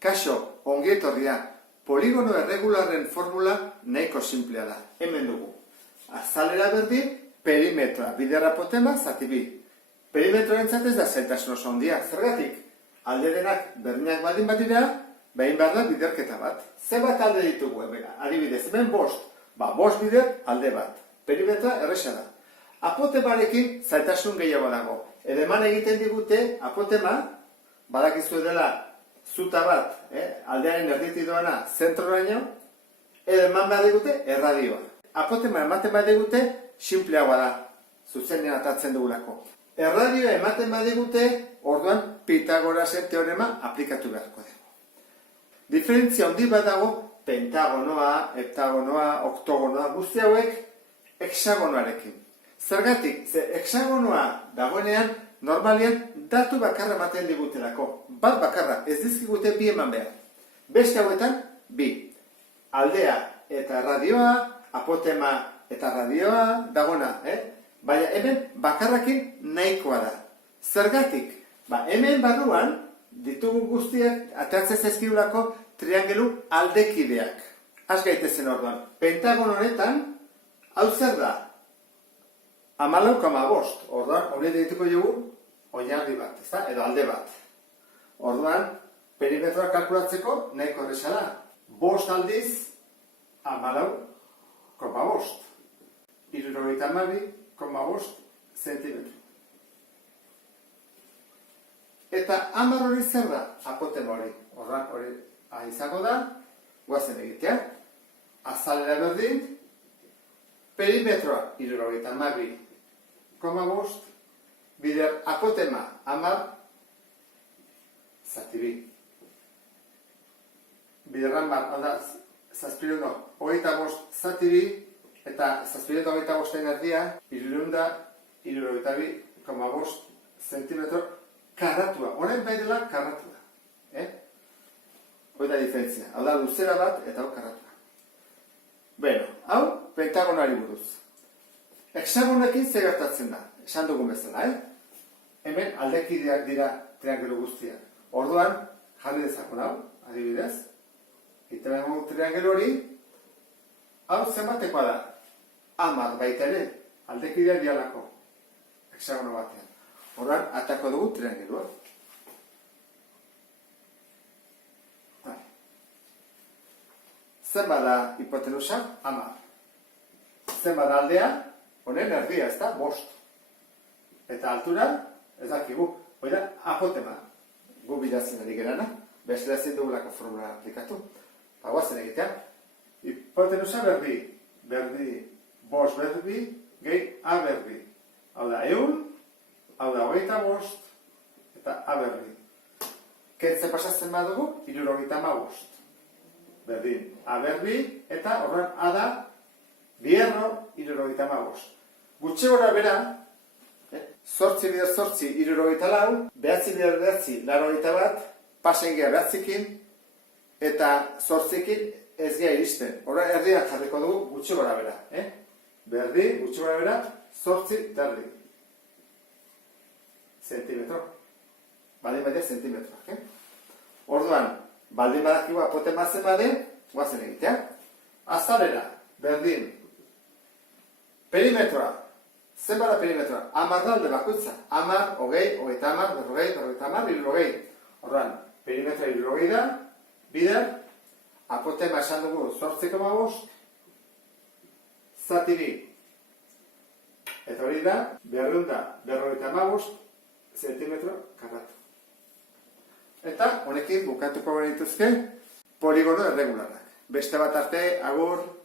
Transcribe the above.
Kaixo, ongi etorria, poligono erregularren formula nahiko simplea da. Hemen dugu. Azalera berdin, perimetroa, bidera apotema, zati bi. Perimetroarentzat ez da zailtasun oso handia. Zergatik, alde denak berdinak baldin badira, behin behar da biderketa bat. Ze bat alde ditugu, adibidez, hemen bost. Bost bider, alde bat. Perimetroa erresa da. Apotemarekin zailtasun gehiago dago. Eman egiten digute, apotema, badakizu dela zuta bat, aldearen erditik doana zentroraino, eman behar digute erradioa. Apotema ematen behar digute, simpleagoa da, zuzenean atatzen dugulako. Erradioa ematen behar digute, orduan Pitagorasen teorema aplikatu beharko dugu. Diferentzia handi bat dago, pentagonoa, heptagonoa, oktogonoa, guzti hauek hexagonoarekin. Zergatik, hexagonoa dagoenean, normalian datu bakarra ematen digutelako. Bat bakarra, ez dizkigute bi eman behar. Beste hauetan, bi. Aldea eta radioa, apotema eta radioa dagona, Baina hemen bakarrakin nahikoa da. Zergatik, hemen barruan ditugu guztiak atatzen zaizkigulako triangelu aldekideak. Az gaitezen orduan. Pentagon honetan, hau zer da? 14,5. Orduan, hori dituko dugu oinarri bat, edo alde bat. Orduan, perimetroa kalkulatzeko nahiko erresa da. 5 aldiz 14,5. 72,5 zentimetro. Eta 10 hori zer da? Apotema hori. Orduan, hori izango da, guazen egitea. Azalera berdin, perimetroa 72,5, bider apotema 10, zati bi. Biderran bat, hau da, zazpireun 25 zati bi, eta zazpireun 25 erdia, 372,5 zentimetro karratua. Honen bai dela karratua. Hoi da diferentzia. Hau da, luzera bat eta hau karratua. Bueno, hau, pentagonari buruz. Hexagonekin zer gertatzen da, esan dugun bezala, Hemen aldekideak dira triangelu guztiak. Orduan, jarri dezakun hau, adibidez. Iten egun triangelu hori, hau zenbatekoa da. 10 baita ere, aldekideak dialako. Hexagono batean. Orduan, atako dugu triangelua. Zenbat da hipotenusa? 10. Zenbat da aldea? Honen erdia, ez da? 5. Eta altura, ez dakigu. Hoi da, apotema. Gu bilatzen ari gerana. Bestela ezin dugulako formula aplikatu. Guazen egitea. Hipotenusa berbi. Berbi, 5 berbi, gehi A berbi. Hau da, 100, hau da, 25, eta A berbi. Ketze pasatzen badugu, 75. Berdin, A berbi, eta horren A da, bierro, 75. Gutxe gora bera, 8 bider 8, 74, 9 bider 9, 81, pasen geha 9-ekin, eta 8-ekin ez geha iristen. Horren erdiak jarriko dugu gutxe gora bera. Berdin, gutxe gora bera, 8 terdi. Zentimetro. Baldin baina zentimetroak. Orduan, baldin badakigu apotema zenbaden, guazen egitea. Azalera, berdin. Perimetroa. Zenbada perimetroa. 10 da alde bakoitza. 10, 20, 30, 40, 50, 60. Orduan, perimetroa 60 da. Bider, apotema esan dugu 8,5. Zati bi. Eta hori da, 255 zentimetro karratu. Eta honekin bukatuko genituzke poligono erregularak. Beste bat arte, agur!